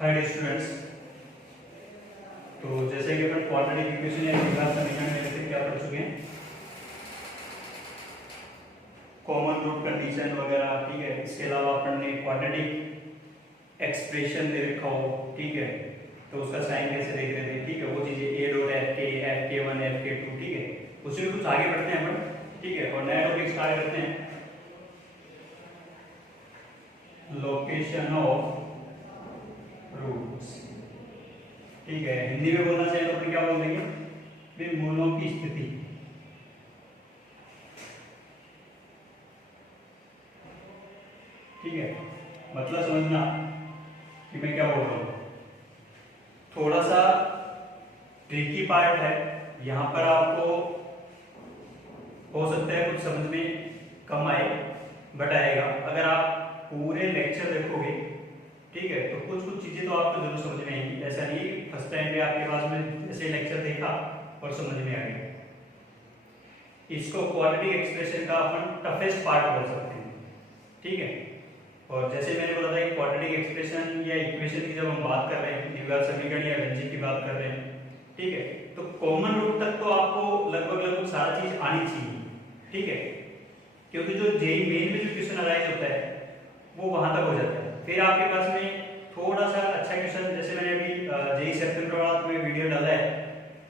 Hi dear students. तो जैसे कि अपन क्वाड्रेटिक इक्वेशन या द्विघात समीकरण में जैसे क्या पढ़ चुके हैं, कॉमन रूट कंडीशन वगैरह, ठीक है। इसके अलावा अपन ने क्वाड्रेटिक एक्सप्रेशन दे रखा हो, ठीक है, तो उसका साइन कैसे देख रहे थे, ठीक है, वो चीजें ए डॉट एफ के वन एफ के टू, ठीक है। उसमें कुछ आगे बढ़ते हैं अपन, ठीक है, और नया टॉपिक स्टार्ट करते हैं, लोकेशन ऑफ रूट्स, ठीक है। हिंदी में बोलना चाहिए तो अपन क्या बोल देंगे, वे मूलों की स्थिति, ठीक है। मतलब समझना कि मैं क्या बोल रहा हूं। थोड़ा सा ट्रिकी पार्ट है यहां पर, आपको हो सकता है कुछ समझ में कम आए, बट आएगा अगर आप पूरे लेक्चर देखोगे, ठीक है। तो कुछ कुछ चीजें तो आपको जरूर समझ में आएंगी। ऐसा नहीं फर्स्ट टाइम पे आपके पास में जैसे लेक्चर देखा और समझ में आ गया। इसको क्वाड्रेटिक एक्सप्रेशन का अपन टफेस्ट पार्ट बोल सकते हैं, ठीक है। और जैसे मैंने बोला था कि क्वाड्रेटिक एक्सप्रेशन या इक्वेशन की जब हम बात कर रहे हैं, द्विघात समीकरण या व्यंजक की बात कर रहे हैं, ठीक है, तो कॉमन रूट तक तो आपको लगभग सारा चीज आनी चाहिए, ठीक है। क्योंकि जो जेई मेन में जो क्वेश्चन अराइज होता है वो वहां तक हो जाता है। फिर आपके पास में थोड़ा सा अच्छा क्वेश्चन, जैसे मैंने अभी जेई सेप्टेम्बर वाला में वीडियो डाला है,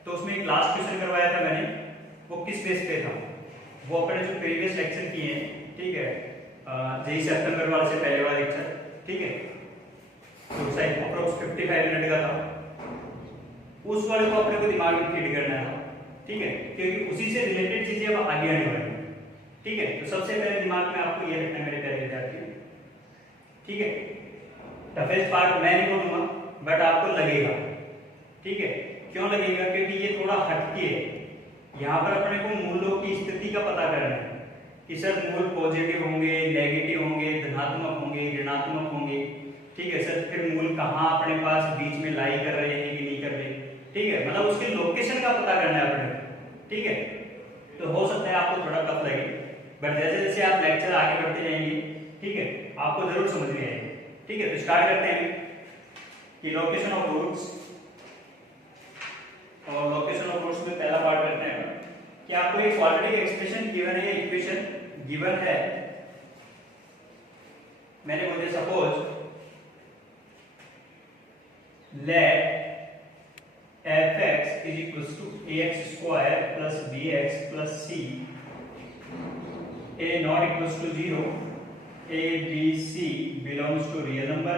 तो उसमें एक लास्ट क्वेश्चन करवाया था मैंने, वो किस बेस पे था, वो अपने जो प्रीवियस लेक्चर किए हैं, ठीक है, जेई सेप्टेम्बर वाले से पहले वाला लेक्चर, ठीक है, तो शायद अप्रोक्स 55 मिनट का था। उस वाले को अपने को दिमाग में फीड करना था, ठीक है, क्योंकि उसी से रिलेटेड चीजें अब आगे आने वाली है, ठीक है। तो सबसे पहले दिमाग में आपको ये रखना है मेरे प्यारे विद्यार्थी, ठीक है। टफेस्ट पार्ट मैं नहीं बोलूंगा, बट आपको लगेगा, ठीक है। क्यों लगेगा, क्योंकि ये थोड़ा हटके है। यहाँ पर अपने को मूलों की स्थिति का पता करना है कि सर मूल पॉजिटिव होंगे, नेगेटिव होंगे, धनात्मक होंगे, ऋणात्मक होंगे, ठीक है सर। फिर मूल कहाँ अपने पास बीच में लाई कर रहे हैं कि नहीं कर रहे, ठीक है, मतलब उसके लोकेशन का पता करना है अपने, ठीक है। तो हो सकता है आपको थोड़ा टफ लगे, बट जैसे जैसे आप लेक्चर आगे बढ़ते जाएंगे, ठीक है, आपको जरूर समझ में आएगा, ठीक है। तो स्टार्ट करते हैं कि लोकेशन ऑफ रूट्स, और लोकेशन ऑफ रूट्स में पहला पार्ट करते हैं कि आपको एक क्वाड्रेटिक एक्सप्रेशन गिवन है, इक्वेशन गिवन है। मैंने बोले suppose let fx is equals to ax square plus bx plus c, a not equals to 0, a b c belongs to real number,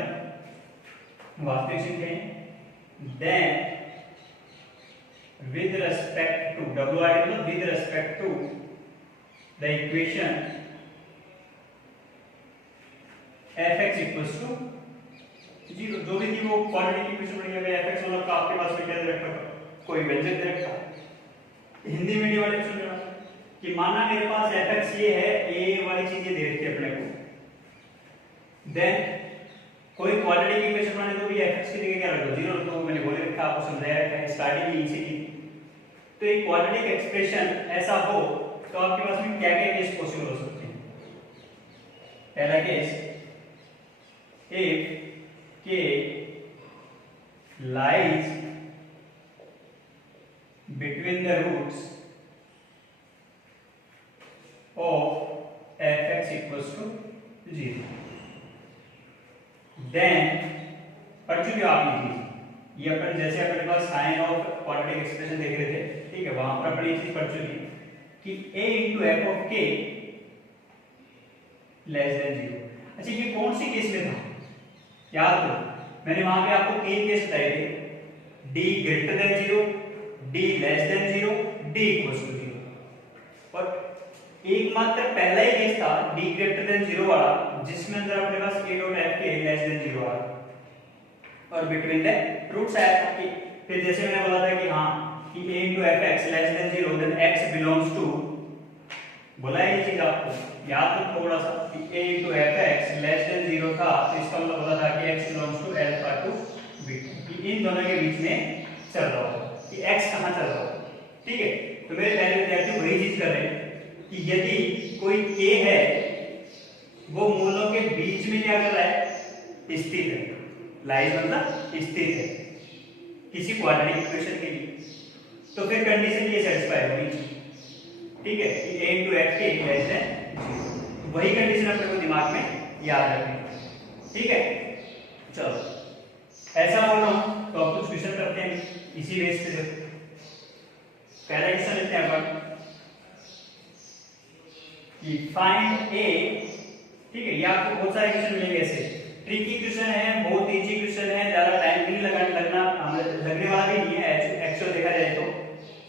वास्तविक संख्या है। then with respect to w i मतलब with respect to the equation fx equals to 0, जो भी थी वो quadratic equation बन गया। fx मतलब का आपके पास में क्या दे रखा, कोई व्यंजक दे रखा, हिंदी मीडियम वाले सुन रहे हो कि माना मेरे पास fx ये है, a वाली चीजें दे रखी है अपने को, देन कोई क्वाड्रेटिक इक्वेशन बनाने तो भी fx की जगह क्या रख दो 0, तो मैंने बोले रखा, आपको समझाया रखा है स्टार्टिंग में इसी की। तो एक क्वाड्रेटिक एक्सप्रेशन ऐसा हो तो आपके पास में क्या क्या केस पॉसिबल हो सकते हैं। पहला case, if k lies between the roots of fx equals to 0, then पढ़ चुके हो आप ये चीज। ये अपन जैसे अपने पास साइन ऑफ क्वाड्रेटिक एक्सप्रेशन देख रहे थे, ठीक है, वहां पर अपन ये चीज पढ़ चुके हैं कि a into f of k less than 0। अच्छा, ये कौन सी केस में था याद करो, मैंने वहां पे आपको तीन केस बताए थे, d greater than 0, d less than 0, d equals to 0। और एकमात्र पहला ही केस था d greater than 0 वाला, जिसमें अंदर अपने पास a dot f k less than 0 आ रहा और बिटवीन द रूट्स आया था कि फिर जैसे मैंने बोला था कि हाँ कि a into fx less than 0 then x belongs to, बोला ये चीज आपको याद तो थोड़ा सा कि a into fx less than 0 था, तो इसका मतलब बोला था कि x belongs to alpha to beta, कि इन दोनों के बीच में चल रहा होगा कि x कहां चल रहा होगा, ठीक है। तो मेरे पहले विद्यार्थी वही चीज कर रहे हैं कि यदि कोई a है वो मूलों के बीच में क्या कर रहा है, स्थित है, लाइज मतलब स्थिर है किसी क्वाड्रेटिक इक्वेशन के लिए, तो फिर कंडीशन ये सेटिस्फाई होनी चाहिए, ठीक है, कि a into f के लेस देन 0। वही कंडीशन अपने को दिमाग में याद रखनी है, ठीक है। चलो ऐसा बोल रहा हूं तो अब कुछ क्वेश्चन करते हैं इसी बेस पे। पहला क्वेश्चन लेते हैं अपन कि फाइंड ए, ठीक है, ये आपको बहुत सारे क्वेश्चन मिलेंगे ऐसे, ट्रिकी क्वेश्चन है, बहुत इजी क्वेश्चन है, ज्यादा टाइम भी नहीं लगने वाला भी नहीं है एक्चुअल देखा जाए तो।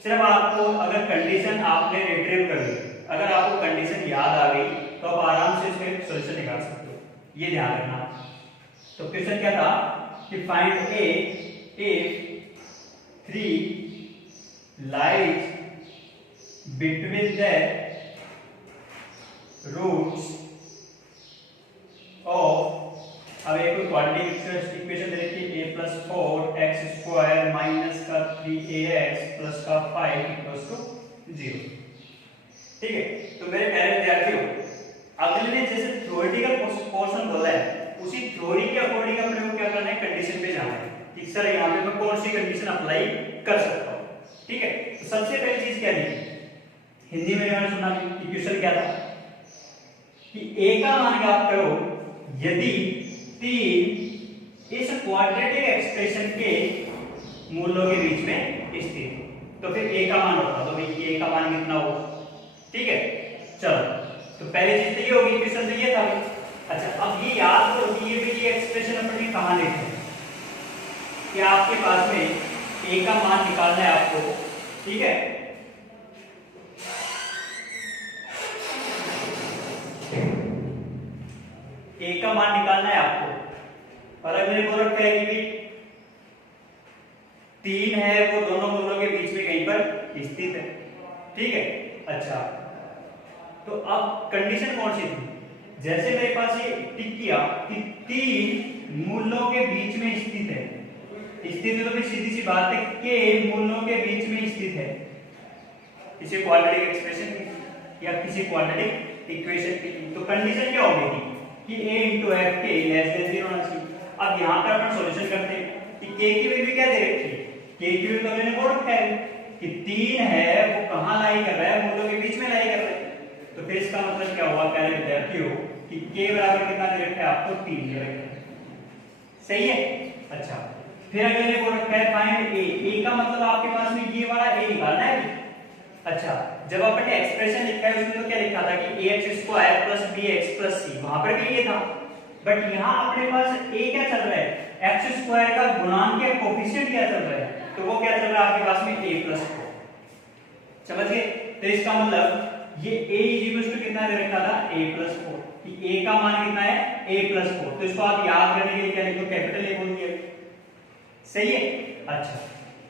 सिर्फ आपको अगर कंडीशन आपने रिट्रीव कर ली, अगर आपको कंडीशन याद आ गई तो आप आराम से इसमें सॉल्यूशन निकाल सकते हो, ये ध्यान रखना। तो क्वेश्चन क्या था कि find a if 3 lies between the roots of, अब एक क्वाड्रेटिक इक्वेशन दे रखी है a plus 4x square minus का 3ax plus का 5 equals to 0, ठीक है। तो मेरे प्यारे विद्यार्थियों, अगले ने जैसे थ्योरेटिकल पोर्शन बोला है उसी थ्योरी के अकॉर्डिंग अपने को क्या करना है, कंडीशन पे जाना है कि सर यहाँ पे मैं कौन सी कंडीशन अप्लाई कर सकता हूँ, ठीक है। तो सबसे पहली चीज क्या थी, हिंदी में मैंने सुना क्वेश्चन क्या था कि a का मान ज्ञात करो यदि 3 इस क्वाड्रेटिक एक्सप्रेशन के मूलों के बीच में स्थित, तो फिर a का मान होगा, तो भाई a का मान कितना होगा, ठीक है। चलो तो पहली चीज तो ये होगी, क्वेश्चन तो ये था। अच्छा अब ये याद करो कि ये एक्सप्रेशन अपन कहां लेते हैं कि आपके पास में a का मान निकालना है आपको, ठीक है। a का मान निकालना है आपको, और अगर मेरे को रखा है कि 3 है वो दोनों मूलों के बीच में कहीं पर स्थित है, ठीक है। अच्छा तो अब कंडीशन कौन सी थी, जैसे मेरे पास ये टिक किया कि 3 मूलों के बीच में स्थित है, स्थित तो फिर सीधी सी बात है कि मूलों के बीच में स्थित है किसी क्वाड्रेटिक एक्सप्रेशन या किसी क्वाड्रेटिक इक्वेशन की, तो कंडीशन क्या होगी कि a into f के लेस देन 0 होना चाहिए। अब यहाँ पर अपन सॉल्यूशन करते हैं कि k की वैल्यू क्या दे रखी है, k की वैल्यू तो मैंने बोल रखा है कि 3 है वो कहाँ लाई कर रहा है, मूलों के बीच में लाई कर रहा है, तो फिर इसका मतलब क्या हुआ प्यारे विद्यार्थियों कि k बराबर कितना दे रखा है आपको 3 दे रखा है, सही है। अच्छा फिर अगर ये बोल रखा है फाइंड a, a का मतलब आपके पास में ये वाला a निकालना है। अच्छा जब अपन ने एक्सप्रेशन लिखा है उसमें तो क्या लिखा था कि ax square plus bx plus c, वहां पर भी ये था, बट यहाँ अपने पास a क्या चल रहा है, x स्क्वायर का गुणांक या कोफिशिएंट क्या चल रहा है, तो वो क्या चल रहा है आपके पास में a प्लस 4, समझ गए। तो इसका मतलब ये a इक्वल टू कितना दे रखा था a प्लस 4, कि a का मान कितना है a प्लस 4, तो इसको आप याद करने के लिए क्या लिखो, कैपिटल A बोल दिया, सही है। अच्छा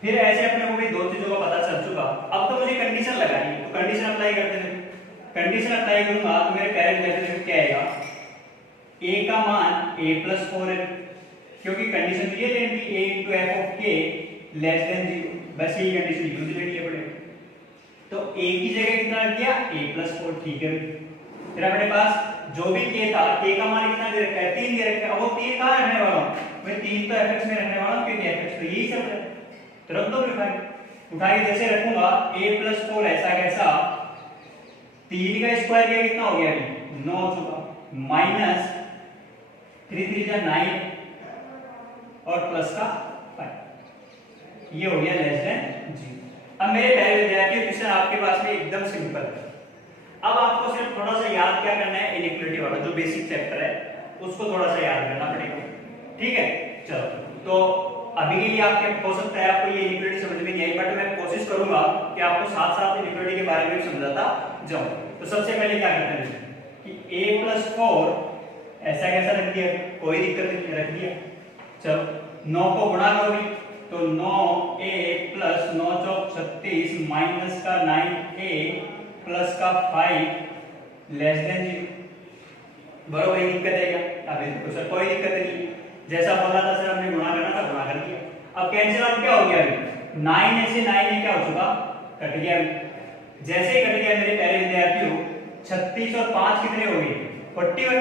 फिर ऐसे अपने को भी दो चीजों का पता चल चुका, अब तो मुझे कंडीशन लगानी है, तो कंडीशन अप्लाई करते हैं। कंडीशन अप्लाई करूंगा तो मेरे कैरेक्टर डेफिनेशन क्या आएगा, a का मान a प्लस 4 है, क्योंकि कंडीशन ये लेनी a into f of k less than 0, बस यही कंडीशन यूज लेनी है अपने। तो a की जगह कितना रख दिया a प्लस 4, ठीक है। फिर अपने पास जो भी k था, k का मान कितना दे रखा है 3 दे रखा है, अब वो 3 कहां रखने वाला हूं मैं, 3 तो fx में रखने वाला हूं क्योंकि fx तो यही सब है, तो रख दो उठा के जैसे रखूंगा a प्लस 4 ऐसा कैसा, 3 का स्क्वायर कितना हो गया अभी 9 हो चुका, माइनस 3 3 जा 9 और प्लस का 5, ये हो गया लेस देन 0। अब मेरे प्यारे विद्यार्थियों क्वेश्चन आपके पास में एकदम सिंपल है। अब आपको सिर्फ थोड़ा सा याद क्या करना है, इनइक्वालिटी वाला जो बेसिक चैप्टर है उसको थोड़ा सा याद करना पड़ेगा, ठीक है। चलो तो अभी के लिए आपके हो सकता है आपको ये इनइक्वालिटी समझ में नहीं आई, बट मैं कोशिश करूंगा कि आपको साथ साथ इनइक्वालिटी के बारे में भी समझाता जाऊं। तो सबसे पहले क्या करते हैं कि a प्लस 4 ऐसा कैसा रख दिया, कोई दिक्कत नहीं, रख दिया। चलो 9 को गुणा करो भी, तो 9a प्लस 9 चौक 36 माइनस का 9a प्लस का 5 लेस देन 0, बराबर कोई दिक्कत है क्या, अभी तो सर कोई दिक्कत नहीं, जैसा बोला था सर हमने गुणा करना था गुणा कर दिया। अब कैंसिल आउट क्या हो गया, अभी 9 से 9 क्या हो चुका, कट गया। जैसे ही कट गया मेरे प्यारे विद्यार्थियों 36 और 5 कितने हो गए 41,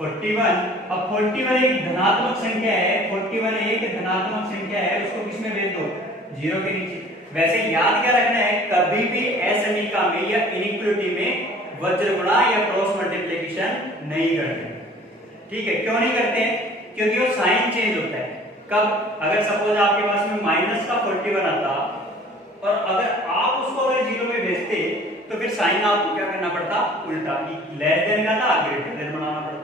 41। अब 41 एक धनात्मक संख्या है, 41 एक धनात्मक संख्या है, उसको किसमें भेज दो, 0 के नीचे। वैसे याद क्या रखना है, कभी भी असमीका में या इनइक्वालिटी में वज्र गुणा या क्रॉस मल्टीप्लिकेशन नहीं करते। ठीक है, क्यों नहीं करते हैं? क्योंकि वो साइन चेंज होता है। कब? अगर सपोज आपके पास में माइनस का 41 आता और अगर आप उसको अगर 0 में भेजते तो फिर साइन आपको क्या करना पड़ता, उल्टा, लेस देन का था ग्रेटर देन बनाना पड़ता।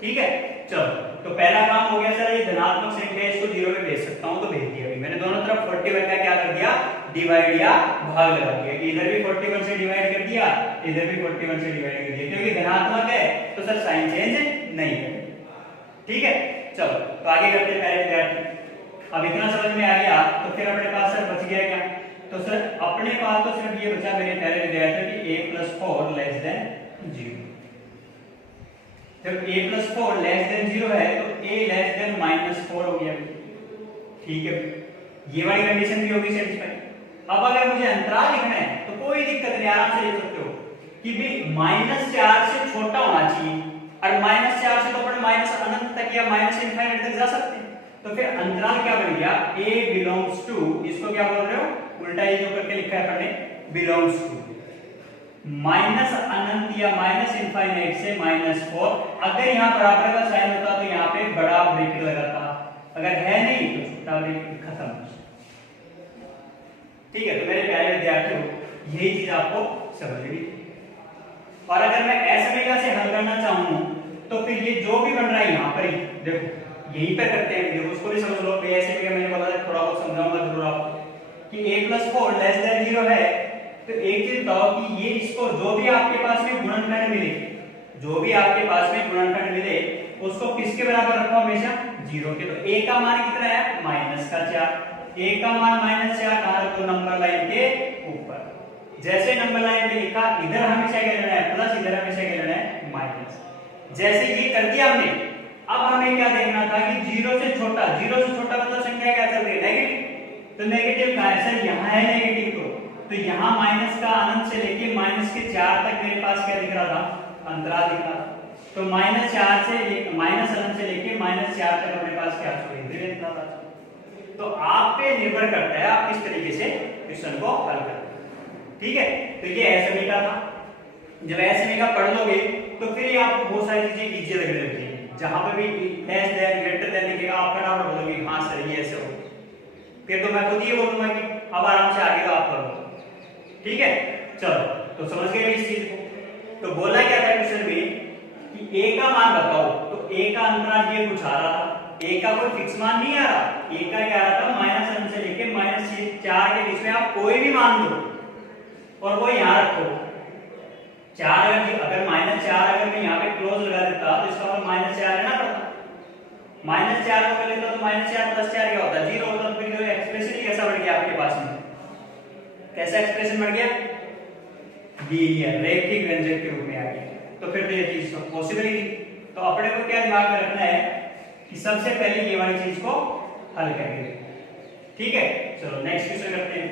ठीक है, चलो तो पहला काम हो गया सर, ये धनात्मक संख्या है, इसको 0 में भेज सकता हूं, तो भेज दिया। अभी मैंने दोनों तरफ 41 का क्या कर दिया, डिवाइड या भाग लगा दिया कि इधर भी 41 से डिवाइड कर दिया, इधर भी 41 से डिवाइड कर दिया, क्योंकि धनात्मक है तो सर साइन चेंज नहीं है। ठीक है, चलो तो आगे करते हैं पहले विद्यार्थी। अब इतना समझ में आ गया तो फिर अपने पास सर बच गया क्या, तो सर अपने पास तो सिर्फ ये बचा मेरे पहले विद्यार्थी कि a+4 लेस देन 0। जब a+4 लेस देन 0 है तो a लेस देन -4 हो गया। ठीक है, ये वाली कंडीशन भी होगी सेटिस्फाई। अब अगर मुझे अंतराल लिखना है तो कोई दिक्कत नहीं, आराम से लिख सकते हो कि भाई -4 से छोटा होना चाहिए, और -4 से तो अपन माइनस अनंत तक या माइनस इनफाइनाइट तक जा सकते हैं। तो फिर अंतराल क्या बन गया, a बिलोंग्स टू, इसको क्या बोल रहे हो, उल्टा ये जो करके लिखा है अपन ने, बिलोंग्स टू माइनस अनंत या माइनस इनफाइनाइट से -4। अगर यहाँ बराबर का साइन होता तो यहाँ पे बड़ा ब्रैकेट लगाता, अगर है नहीं तो छोटा ब्रैकेट, खत्म। ठीक है, तो मेरे प्यारे विद्यार्थियों यही चीज आपको समझनी। और अगर मैं असमीका से हल करना चाहूं तो फिर ये जो भी बन रहा है यहाँ पर ही देखो, यहीं पे करते हैं, देखो उसको भी समझ लो। असमीका मैंने बोला थोड़ा बहुत समझाऊंगा जरूर आपको कि a+4 लेस देन 0 है, तो एक चीज बताओ कि ये इसको जो भी आपके पास में गुणनखंड मिले, जो भी आपके पास में गुणनखंड मिले उसको किसके बराबर रखो, हमेशा 0 के। तो a का मान कितना है, -4। a का मान -4 कहां रखो, नंबर लाइन के ऊपर। जैसे नंबर लाइन में लिखा, इधर हमेशा क्या लेना है, प्लस, इधर हमेशा क्या लेना है, माइनस। जैसे ये कर दिया हमने, अब हमें क्या देखना था कि 0 से छोटा, 0 से छोटा मतलब संख्या क्या चल रही है, नेगेटिव। तो नेगेटिव कहां है सर, यहाँ है नेगेटिव। तो यहाँ माइनस का अनंत से लेके -4 तक मेरे पास क्या दिख रहा था, अंतराल दिख रहा था। तो -4 से माइनस अनंत से लेके -4 तक अपने पास क्या दिख रहा था। तो आप पे निर्भर करता है आप किस तरीके से क्वेश्चन को हल करते हैं। ठीक है, तो ये असमीका था। जब असमीका पढ़ लोगे तो फिर आपको बहुत सारी चीजें इजी लगने लगती है। जहां पे भी लेस देन ग्रेटर देन लिखेगा आप फटाफट बोलोगे हां सर ये ऐसे हो, फिर तो मैं खुद ही बोलूंगा कि अब आराम से आगे का आप करो। ठीक है, चलो तो समझ गए इस चीज को। तो बोला क्या था क्वेश्चन में कि a का मान बताओ, तो a का अंतराल ये कुछ आ रहा था, a का कोई फिक्स मान नहीं आ रहा, a का क्या आ रहा था, -1 से लेके -4 के बीच में आप कोई भी मान लो और वो यहाँ रखो। 4 अगर -4 अगर मैं यहाँ पे क्लोज लगा देता तो इसका मतलब -4 लेना पड़ता, -4 को लेता तो -4 + 4 क्या होता है, 0 होता। तो फिर एक्सप्रेशन ही कैसा बढ़ गया आपके पास में, कैसा एक्सप्रेशन बढ़ गया, लीनियर रैखिक व्यंजक के रूप में आ गया। तो फिर तो ये चीज पॉसिबल ही। तो अपने को क्या दिमाग में रखना है कि सबसे पहले ये वाली चीज को हल करेंगे। ठीक है, चलो नेक्स्ट क्वेश्चन करते हैं।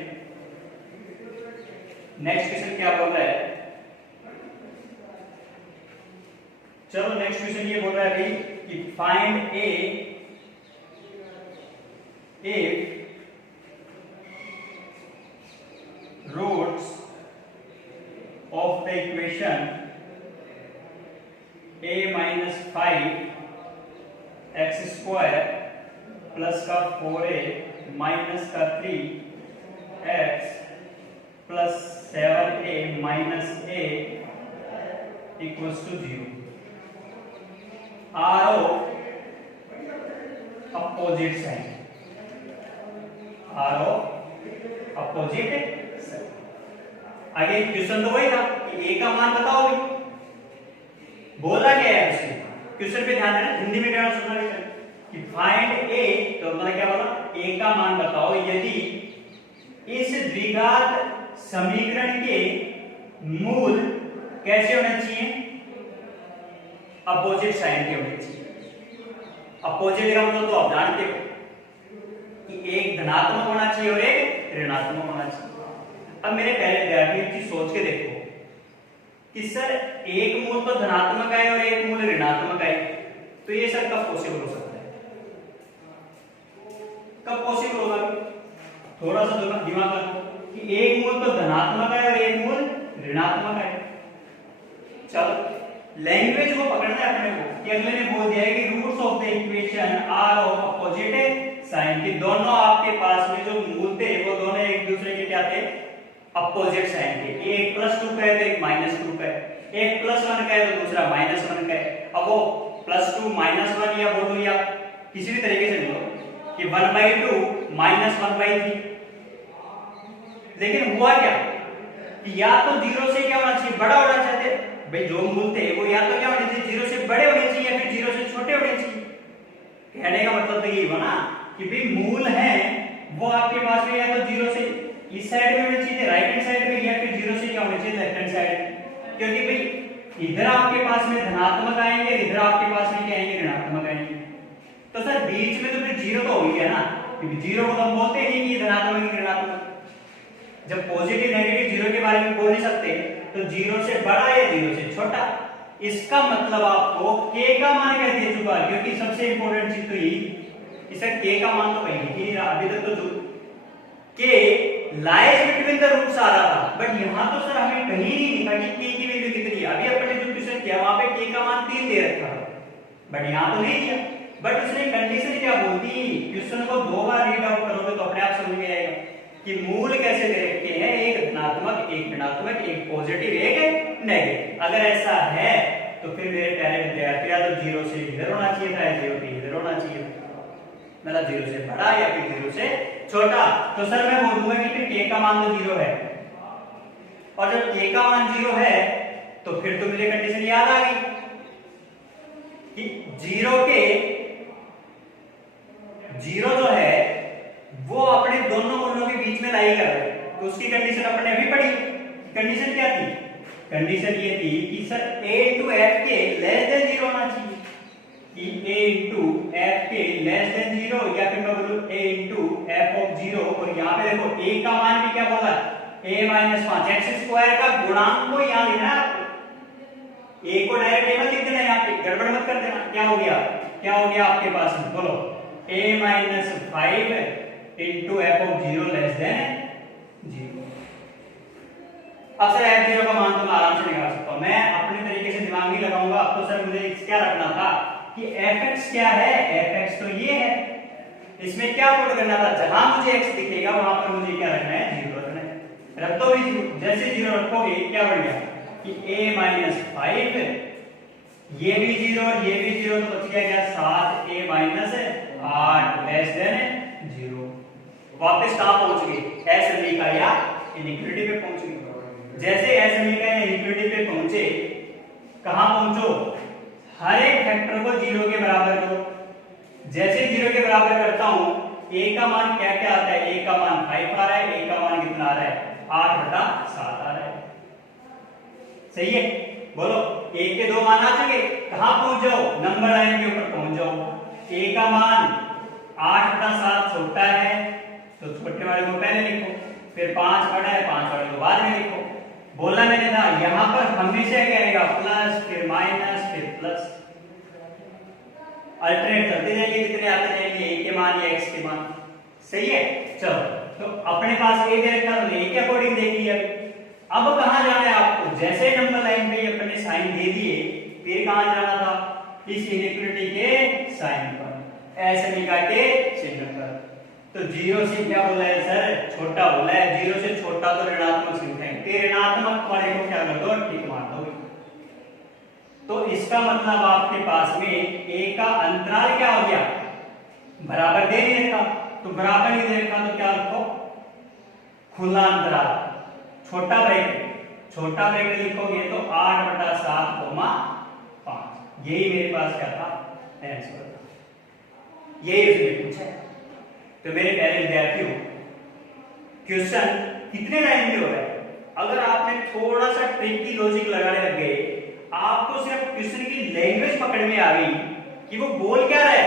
नेक्स्ट क्वेश्चन क्या बोल रहा है, चलो नेक्स्ट क्वेश्चन ये बोल रहा है कि find a if roots of the equation a-5 x² plus का 4a माइनस का 3x plus 7a minus a equals to 0 are opposite sign, are opposite. आगे क्वेश्चन तो वही था कि a का मान बताओ भाई, बोला क्या है उसने, क्वेश्चन पे ध्यान देना, हिंदी में क्या सुनना है कि फाइंड a, तो मतलब क्या बोला, a का मान बताओ यदि इस द्विघात समीकरण के मूल कैसे होने चाहिए, अपोजिट साइन के होने चाहिए। अपोजिट का मतलब तो आप जानते हो कि एक धनात्मक होना चाहिए और एक ऋणात्मक होना चाहिए। अब मेरे पहले विद्यार्थी एक चीज सोच के देखो कि सर एक मूल तो धनात्मक है और एक मूल ऋणात्मक है, तो ये सर कब पॉसिबल हो सकता है? कब पॉसिबल होगा? थोड़ा सा दिमाग लगाओ कि एक मूल तो धनात्मक है और एक मूल ऋणात्मक है। चलो लैंग्वेज को पकड़ना है अपने को कि अगले ने बोल दिया है कि roots of the equation are of opposite sign, कि दोनों आपके पास में जो मूल थे वो दोनों एक दूसरे के क्या थे? अपोजिट साइन के। एक +2 का है तो एक -2 का है, एक +1 का है तो दूसरा -1 का है। अब वो +2 -1 या बोलो या किसी भी तरीके से लो कि 1/2 -1/3, लेकिन हुआ क्या कि या तो 0 से क्या होना चाहिए? बड़ा होना चाहिए भाई, जो मूल थे वो या तो क्या होने चाहिए? 0 से बड़े होने चाहिए या फिर 0 से छोटे होने चाहिए। कहने का मतलब तो यही हुआ ना कि भाई मूल है वो आपके पास में या तो 0 से इस साइड में होने चाहिए, राइट हैंड साइड में, या फिर 0 से क्या होने चाहिए? लेफ्ट हैंड साइड में। क्योंकि भाई इधर आपके पास में धनात्मक आएंगे, इधर आपके पास में क्या आएंगे? ऋणात्मक आएंगे। तो सर बीच में तो फिर 0 तो हो गया ना, क्योंकि 0 को तो हम बोलते ही नहीं धनात्मक की ऋणात्मक। जब पॉजिटिव नेगेटिव 0 के बारे में बोल नहीं सकते तो 0 से बड़ा या 0 से छोटा। इसका मतलब आपको k का मान क्या दे चुका है, क्योंकि सबसे इंपॉर्टेंट चीज तो यही इसका k का मान तो कहीं नहीं रहा अभी तक। तो k lies between the roots आ रहा था, बट यहां तो सर हमें कहीं नहीं लिखा कि k की वैल्यू कितनी है। अभी अपने जो क्वेश्चन किया वहां पे k का मान 3 दे रखा है, बट यहां तो नहीं दिया। बट उसने कंडीशन क्या बोलती, क्वेश्चन को 2 बार रीड आउट करोगे तो अपने आप समझ में आएगा कि मूल कैसे दे रखे हैं, एक धनात्मक, एक ऋणात्मक, एक पॉजिटिव, एक नेगेटिव। अगर ऐसा है तो फिर मेरे प्यारे विद्यार्थी या तो 0 से इधर होना चाहिए था या 0 से इधर होना चाहिए था, मतलब 0 से बड़ा या फिर 0 से छोटा। तो सर मैं बोल दूंगा कि फिर k का मान तो 0 है, और जब k का मान 0 है तो फिर तो मुझे कंडीशन याद आ गई कि 0 जो है वो अपने दोनों मूलों के बीच में लाई कर रहा है। तो उसकी कंडीशन अपने अभी पढ़ी। कंडीशन क्या थी? कंडीशन ये थी कि सर a into f के लेस देन 0 होना चाहिए, कि a into f के लेस देन 0, या फिर मैं बोलूं a into f of 0। और यहाँ पे देखो a का मान भी क्या बोला है? a-5 x² का गुणांक को यहाँ लिखना है आपको। a को डायरेक्ट a में लिख देना, यहाँ पे गड़बड़ मत कर देना। क्या हो गया? क्या हो गया आपके पास में? बोलो a-5 into f of 0 less than 0। अब सर f0 का मान तो मैं आराम से निकाल सकता हूं, मैं अपने तरीके से दिमाग नहीं लगाऊंगा। अब तो सर मुझे क्या रखना था कि fx क्या है? fx तो ये है, इसमें क्या पुट करना था? जहां मुझे x दिखेगा वहां पर मुझे क्या रखना है? 0 रखना है। रख दो भी, जैसे 0 रखोगे क्या बढ़ गया कि a-5, ये भी 0 और ये भी 0, तो बच गया 7a-8 लेस देन 0। वापस कहां पहुंच गए? असममिति या इनइक्वालिटी पे पहुंच गए। जैसे असममिति या इनइक्वालिटी पे पहुंचे, कहां पहुंचो? हर एक फैक्टर को 0 के बराबर करो। जैसे 0 के बराबर करता हूं, a का मान क्या क्या आता है? a का मान 5 आ रहा है, a का मान कितना आ रहा है? 8/7 आ रहा है। सही है? बोलो a के 2 मान आ चुके, कहां पहुंच जाओ? नंबर लाइन के ऊपर पहुंच जाओ। a का मान 8/7 छोटा है तो छोटे वाले को पहले लिखो, फिर 5 बड़ा है 5 वाले को बाद में लिखो। बोला मैंने था यहां पर हमेशा क्या आएगा? प्लस, फिर माइनस, फिर प्लस, अल्टरनेट करते जाएंगे, कितने आते जाएंगे a के मान या x के मान। सही है? चलो, तो अपने पास a दे रखा तो a के अकॉर्डिंग देख लिया। अब कहां जाना है आपको? जैसे नंबर लाइन पे अपने साइन दे दिए, फिर कहां जाना था? इस इनइक्वालिटी के साइन पर, असममिति के चिन्ह पर। तो 0 से क्या बोला है सर? छोटा बोला है। 0 से छोटा तो ऋणात्मक संख्या है, फिर ऋणात्मक वाले को क्या कर दो? टिक मार दो। तो इसका मतलब आपके पास में a का अंतराल क्या हो गया? बराबर दे नहीं रखा, तो बराबर नहीं दे रखा तो क्या लिखो? खुला अंतराल, छोटा ब्रैकेट। छोटा ब्रैकेट लिखोगे तो 8/7, 5। यही मेरे पास क्या था? आंसर था। यही उसने पूछा है। तो मेरे प्यारे विद्यार्थियों, क्वेश्चन कितने लाइन में हो रहा है? अगर आपने थोड़ा सा ट्रिकी लॉजिक लगाने लग गए, आपको सिर्फ क्वेश्चन की लैंग्वेज पकड़ में आ गई कि वो बोल क्या रहा है,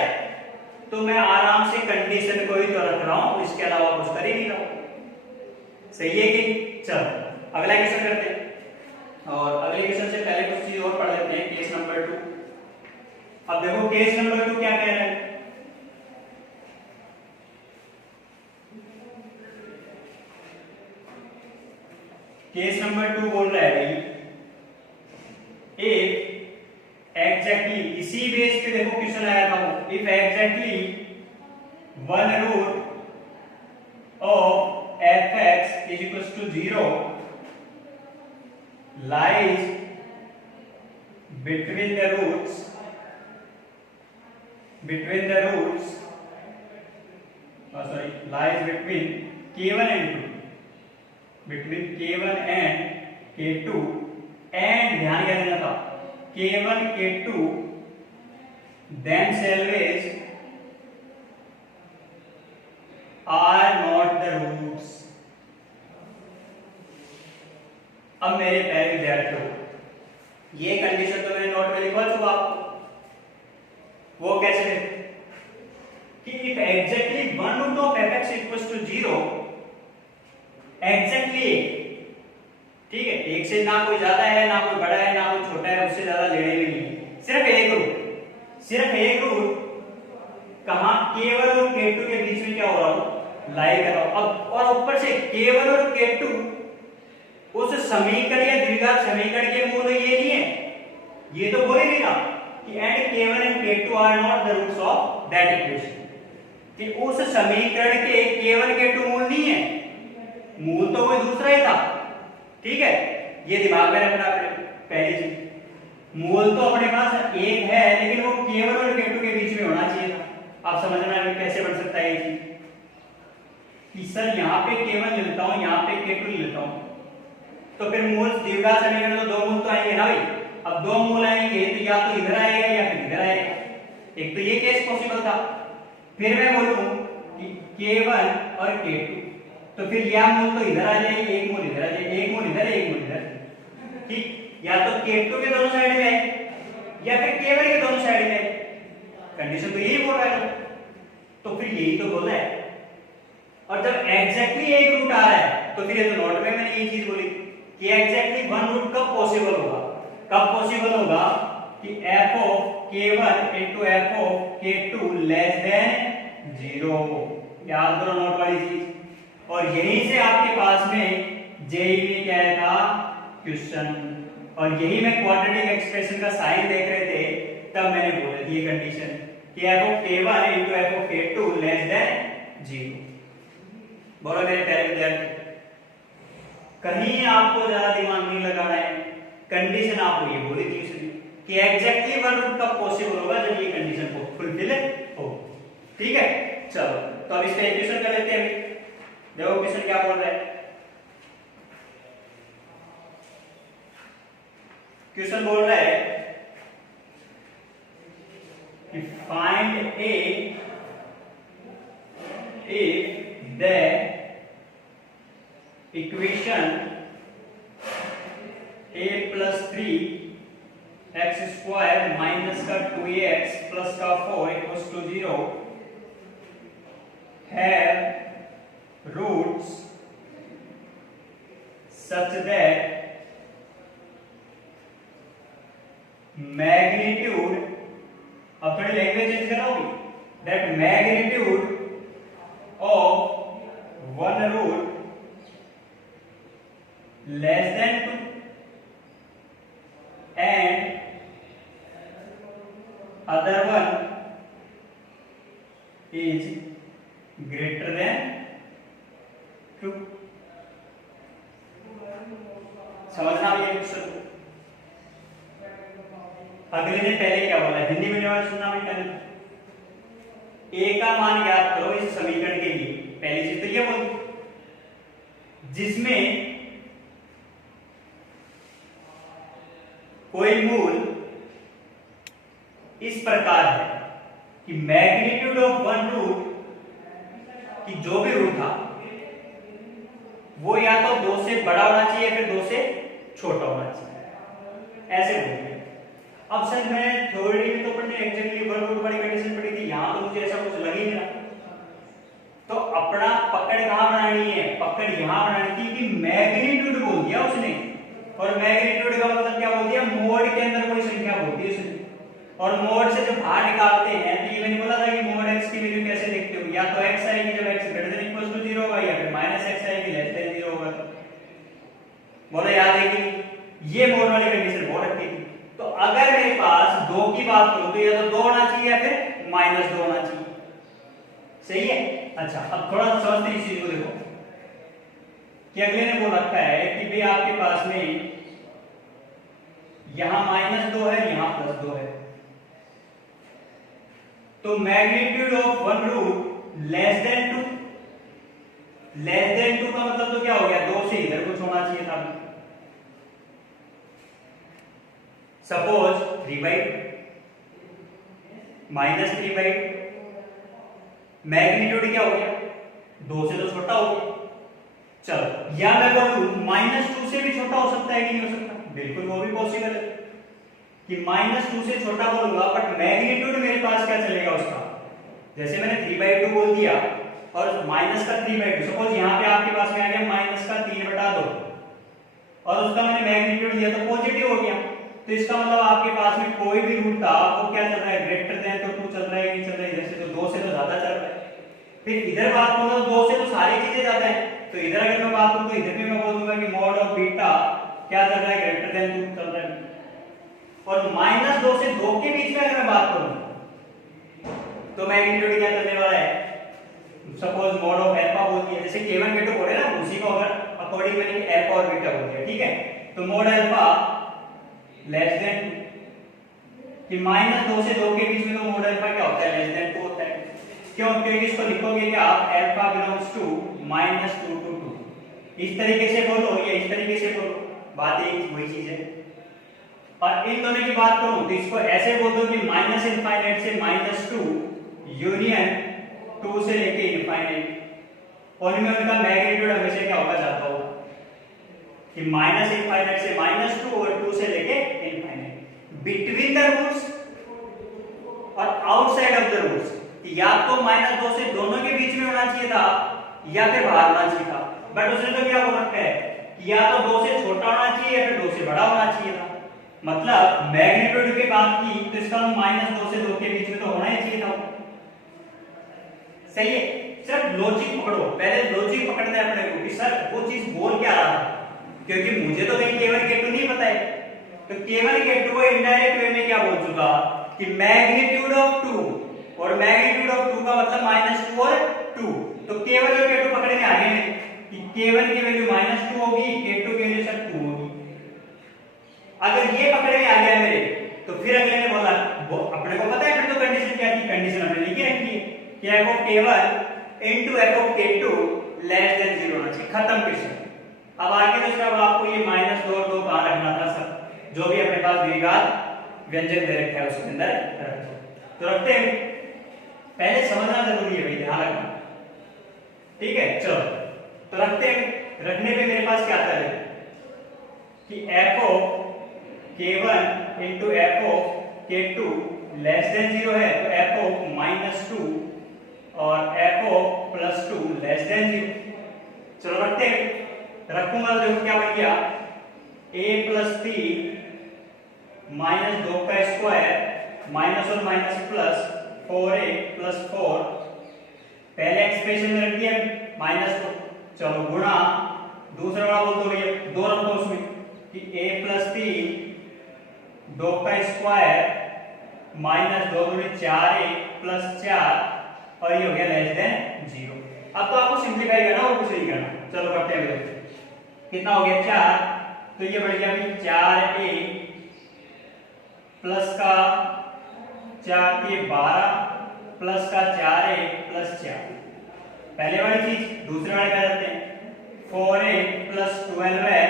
तो मैं आराम से कंडीशन को ही तो रख रहा हूं, इसके अलावा कुछ कर ही नहीं रहा हूं। सही है कि? चलो अगला क्वेश्चन करते हैं। और अगले क्वेश्चन केस नंबर 2 बोल रहा है भाई, इफ एग्जैक्टली, इसी बेस पे देखो क्वेश्चन आया था वो, if exactly 1 root of fx is equals to 0 lies between the roots lies between k1 and 2, between k1 and k2, and ध्यान क्या देना था, k1 k2 themselves are not the roots। अब मेरे प्यारे विद्यार्थियों, ये कंडीशन तो मैंने नोट में लिखवा चुका आपको। वो कैसे है कि if exactly 1 root of fx equals to 0, exactly, ठीक है, एक से ना कोई ज्यादा है ना कोई बड़ा है ना कोई छोटा है, उससे ज्यादा लेने भी नहीं है, सिर्फ एक रूट कहां k1 और k2 के बीच में क्या हो रहा हो, लाई कर रहा हूं। अब और ऊपर से k1 और k2 उस समीकरण या द्विघात समीकरण के मूल ये नहीं है, ये तो बोल ही नहीं ना कि and k1 and k2 are not the roots of that equation, कि उस समीकरण के k1 k2 मूल नहीं है, मूल तो कोई दूसरा ही था। ठीक है, ये दिमाग में रखना पहली चीज, मूल तो अपने पास एक है लेकिन वो k1 और k2 के बीच में होना चाहिए था। आप समझना है कैसे बन सकता है ये चीज कि सर यहाँ पे k1 लेता हूं यहाँ पे k2 लेता हूं, तो फिर मूल द्विघात समीकरण तो दो मूल तो आएंगे ना भाई। अब दो मूल आएंगे तो या तो इधर आएगा या फिर इधर आएगा, एक तो ये केस पॉसिबल था। फिर मैं बोलूं कि k1 और k2, तो फिर यह मूल तो इधर आ जाएगी, एक मूल इधर आ जाएगी, एक मूल इधर ठीक, या तो k2 के दोनों साइड में या फिर k1 के दोनों साइड में, कंडीशन तो यही बोल रहा है, तो फिर यही तो बोला है। और जब एग्जैक्टली एक रूट आ रहा है तो फिर ये तो नोट में मैंने ये चीज बोली कि एग्जैक्टली 1 रूट कब पॉसिबल होगा, कि f of k1 into f of k2 less than 0, याद करो नोट वाली चीज। और यहीं से आपके पास में जेई में क्या आया था क्वेश्चन, और यही में क्वाड्रेटिक एक्सप्रेशन का साइन देख रहे थे तब मैंने बोला ये कंडीशन कि f of k1 into f of k2 less than 0। बोलो मेरे प्यारे विद्यार्थी, कहीं आपको ज्यादा दिमाग नहीं लगाना है, कंडीशन आपको ये बोली थी इसलिए कि एग्जैक्टली 1 रूट कब पॉसिबल होगा, जब ये कंडीशन को फुलफिल हो। ठीक है, चलो तो अब इसका इक्वेशन कर लेते हैं। देखो क्वेश्चन क्या बोल रहा है, क्वेश्चन बोल रहा है कि find A if the equation a plus 3 x square minus का 2x plus का 4 equals to 0 have roots such that magnitude, अब थोड़ी लैंग्वेज चेंज करोगे, that magnitude of 1 root less than 2 and other one is greater than 2। समझना ये question. अगले ने पहले क्या बोला, हिंदी में सुनना भी पहले, a का मान ज्ञात करो इस समीकरण के लिए। पहली चीज तो ये बोली जिसमें कोई मूल इस प्रकार है कि मैग्नीट्यूड ऑफ 1 रूट, कि जो भी रूट था वो या तो 2 से बड़ा होना चाहिए फिर 2 से छोटा होना चाहिए, ऐसे बोलते हैं। अब सर मैं थ्योरी में तो पढ़ने एग्जैक्टली 1 रूट वाली कंडीशन पढ़ी थी, यहां तो मुझे ऐसा कुछ लग ही नहीं रहा। तो अपना पकड़ कहां बनानी है, पकड़ यहां बनानी थी कि मैग्नीट्यूड बोल दिया उसने, और मैग्नीट्यूड का मतलब क्या बोल दिया, मोड के अंदर कोई संख्या बोल दी उसने। और मोड से जब बाहर निकालते हैं तो ये मैंने बोला था कि मोड x की वैल्यू कैसे देखते हो, या तो x आएगी जब x greater than equal to 0 होगा, या फिर माइनस x आएगी लेस देन 0 होगा। बोलो याद है कि ये मोड वाली कंडीशन बहुत रखती थी। तो अगर मेरे पास 2 की बात करूं तो या तो 2 होना चाहिए या फिर -2 होना चाहिए। सही है। अच्छा, अब थोड़ा सा समझते हैं इस चीज को। देखो कि अगले ने बोल रखा है कि भाई आपके पास में यहां -2 है, यहां +2 है, तो magnitude of one root less than 2 का मतलब तो क्या हो गया, 2 से इधर कुछ होना चाहिए था। सपोज 3/2 -3/2 मैग्नीट्यूड क्या हो गया, 2 से तो छोटा हो गया। चलो, या मैं बोलूं -2 से भी छोटा हो सकता है कि नहीं हो सकता, बिल्कुल वो भी पॉसिबल है कि -2 से छोटा बोलूंगा, बट मैग्नीट्यूड मेरे पास क्या चलेगा उसका, जैसे मैंने 3/2 बोल दिया और माइनस का 3/2, सपोज यहां पे आपके पास में आ गया -3/2 और उसका मैंने मैग्नीट्यूड लिया तो पॉजिटिव हो गया, तो इसका मतलब आपके पास में कोई भी रूट था वो क्या चल रहा है, ग्रेटर देन तो 2 चल रहा है, नहीं चल रहा है, इधर से तो 2 से तो ज्यादा चल रहा है। फिर इधर बात करूं तो 2 से तो सारी चीजें ज्यादा है, तो इधर अगर मैं बात करूं तो इधर भी मैं बोल दूंगा कि मॉड ऑफ बीटा क्या चल रहा है, ग्रेटर देन 2 चल रहा है। और -2 से 2 के बीच में अगर मैं बात करूं तो मैग्नीट्यूड क्या चलने वाला है, सपोज मॉड ऑफ अल्फा बोल दिया, जैसे k1 k2 बोले ना, उसी को अगर अकॉर्डिंग मैंने अल्फा और बीटा बोल दिया, ठीक है। तो मॉड अल्फा लेस देन कि -2 से 2 के बीच में तो मॉड अल्फा क्या होता है, लेस देन 2 होता है। क्यों, क्योंकि इसको लिखोगे क्या आप, अल्फा बिलोंग्स टू -2 to 2, इस तरीके से बोलो या इस तरीके से बोलो, बात एक वही चीज है। और इन दोनों की बात करूं तो इसको ऐसे बोल दो कि -∞ से -2 यूनियन 2 से लेके इनफाइनाइट, और इनमें उनका मैग्नीट्यूड हमेशा क्या होगा, जाता होगा कि -∞ से -2 और 2 से लेके इनफाइनाइट। बिटवीन द रूट्स और आउटसाइड ऑफ द रूट्स, या तो -2 से दोनों के बीच में होना चाहिए था या फिर बाहर होना चाहिए था, बट उसने तो क्या बोल रखा है कि या तो 2 से छोटा होना चाहिए या फिर 2 से बड़ा होना चाहिए था। मतलब मैग्नीट्यूड की बात की तो इसका -2 से 2 के बीच में तो होना ही चाहिए था। सही है। सिर्फ लॉजिक पकड़ो, पहले लॉजिक पकड़ना है अपने को कि सर वो चीज बोल क्या रहा है, क्योंकि मुझे तो कहीं k1 k2 नहीं पता है, तो k1 k2 को इनडायरेक्ट वे में क्या बोल चुका कि मैग्नीट्यूड ऑफ 2, और मैग्नीट्यूड ऑफ 2 का मतलब -2 और 2, तो k1 और k2 पकड़ने आ गए कि k1 की वैल्यू -2 होगी, k2 की वैल्यू सर 2 होगी। अगर ये पकड़े में आ गया मेरे, तो फिर अगले ने बोला, वो अपने को पता है फिर तो कंडीशन क्या थी, कंडीशन हमने लिखी रखी है कि f of k1 into f of k2 less than 0 होना चाहिए, खत्म क्वेश्चन। अब आगे तो सिर्फ आपको ये -2 और 2 बाहर रखना था सर, जो भी अपने पास द्विघात व्यंजक दे रखा है उसके अंदर रख दो। तो रखते हैं, पहले समझना जरूरी है भाई, ध्यान रखना, ठीक है। चलो तो रखते हैं, रखने पे मेरे पास क्या आता है कि f of k1 into f of k2 less than 0 है, तो f of -2 और f of +2 लेस देन 0। चलो रखते हैं, रखूंगा तो देखो क्या बन गया, a + 3 -2 का स्क्वायर माइनस और माइनस प्लस 4a + 4, पहले एक्सप्रेशन में रख दिया -2, चलो गुणा दूसरा वाला बोल दो भैया, 2 रखो उसमें कि a + 3 2 का स्क्वायर -2 दूनी 4a + 4, और ये हो गया लेस देन 0। अब तो आपको सिंपलीफाई करना और कुछ नहीं करना। चलो करते हैं, कितना हो गया 4, तो ये बढ़ गया 4a प्लस का 4 के 12 प्लस का 4a + 4, पहले वाली चीज। दूसरे वाले क्या करते हैं, 4a + 12 है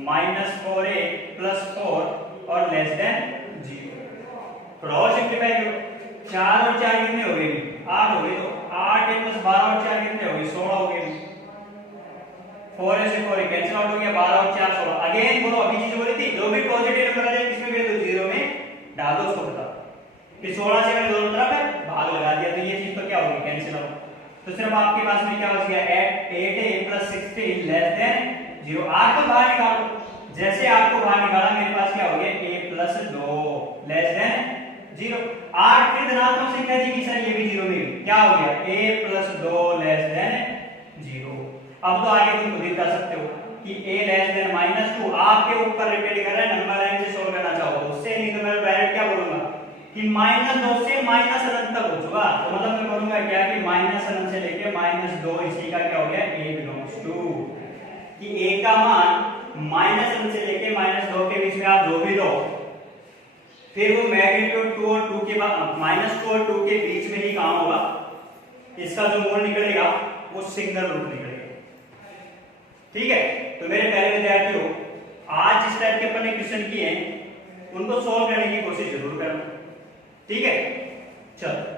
-4a + 4 और लेस देन 0। थोड़ा और सिंपलीफाई करो, 4 और 4 कितने हो गए, 8 हो गए, तो 8a + 12 और 4 कितने हो गए, 16 हो गए। 4a से 4a कैंसिल आउट हो गया, 12 और 4 16। अगेन बोलो, अभी चीज बोली थी, जो भी पॉजिटिव नंबर आ जाए किसमें भेज दो, 0 में डाल दो, उसको बता कि 16 से मैंने दोनों तरफ भाग लगा दिया, तो ये चीज तो क्या होगी, कैंसिल आउट। तो सिर्फ आपके पास में क्या बच गया, 8a + 16 लेस देन 0। 8 को बाहर निकालो, जैसे 8 को बाहर निकाला मेरे पास क्या हो गया, a + 2 लेस देन 0। 8 फिर धनात्मक संख्या थी कि सर ये भी 0 में क्या हो गया, a + 2 लेस देन 0। अब तो आगे तुम खुद ही कर सकते हो कि a लेस देन -2 -2 आपके ऊपर डिपेंड कर रहा है नंबर लाइन से सोल्व करना चाहो तो उससे, नहीं तो मैं डायरेक्ट क्या बोलूंगा कि -2 से माइनस अनंत तक हो चुका, तो मतलब मैं बोलूंगा क्या कि माइनस अनंत से लेके -2 इसी का क्या हो गया a बिलोंग्स टू, कि a का मान माइनस अनंत से लेके -2 के बीच में आप जो भी लो, फिर वो मैग्नीट्यूड 2 और 2 के -2 और 2 के बीच में ही काम होगा, इसका जो मूल निकलेगा वो सिंगल रूट निकलेगा। ठीक है, तो मेरे प्यारे विद्यार्थियों, आज जिस टाइप के अपन ने क्वेश्चन किए हैं उनको सॉल्व करने की कोशिश जरूर करना। ठीक है, चलो।